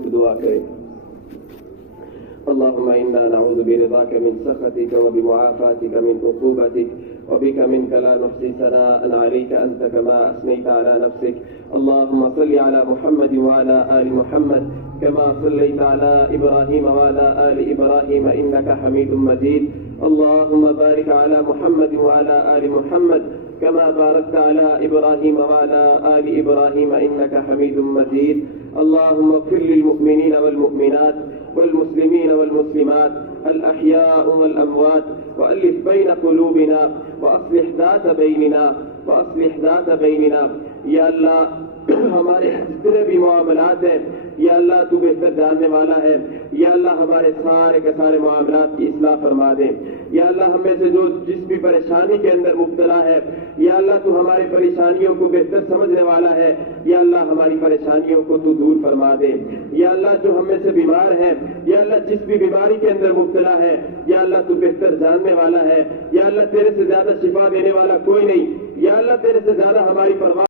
दुआ करें। अल्लाहुम्मा इन्ना नऊज़ु बिरिज़ाका मिन सख़तिका व बिमुआफ़ातिका मिन उक़ूबतिक व बिका मिनका ला नुहसी सनाअन अलैका अंता कमा असनैता अला नफ़्सिक। अल्लाहुम्मा सल्लि अला मुहम्मद व अला आलि मुहम्मद कमा सल्लैता अला इब्राहीम व अला आलि इब्राहीम इन्नका हमीदुम मजीद। अल्लाहुम्मा बारिक अला मुहम्मद व अला आलि मुहम्मद कमा बारकता अला इब्राहीम व अला आलि इब्राहीम इन्नका हमीदुम मजीद। अल्लाहुम्मा इग़फ़िर लिल मुअमिनीन वल मुअमिनात वल मुस्लिमीन वल मुस्लिमात अल अहयाअ वल अमवात व अलिफ़ बैन क़ुलूबिना व अस्लिह ज़ात बैनिना। या अल्लाह हमारे जितने भी मामलात हैं, या अल्लाह तू बेहतर जानने वाला है। या अल्लाह हमारे सारे के सारे मामलात की इस्लाह फरमा दे। या अल्लाह हमें से जो जिस भी परेशानी के अंदर मुब्तला है, या अल्लाह तू हमारी परेशानियों को बेहतर समझने वाला है। या अल्लाह हमारी परेशानियों को तू दूर फरमा दे। या अल्लाह जो हमें से बीमार है, या अल्लाह जिस भी बीमारी के अंदर मुब्तला है, या अल्लाह तू बेहतर जानने वाला है। या अल्लाह तेरे से ज्यादा शिफा देने वाला कोई नहीं। या अल्लाह तेरे से ज्यादा हमारी परवाह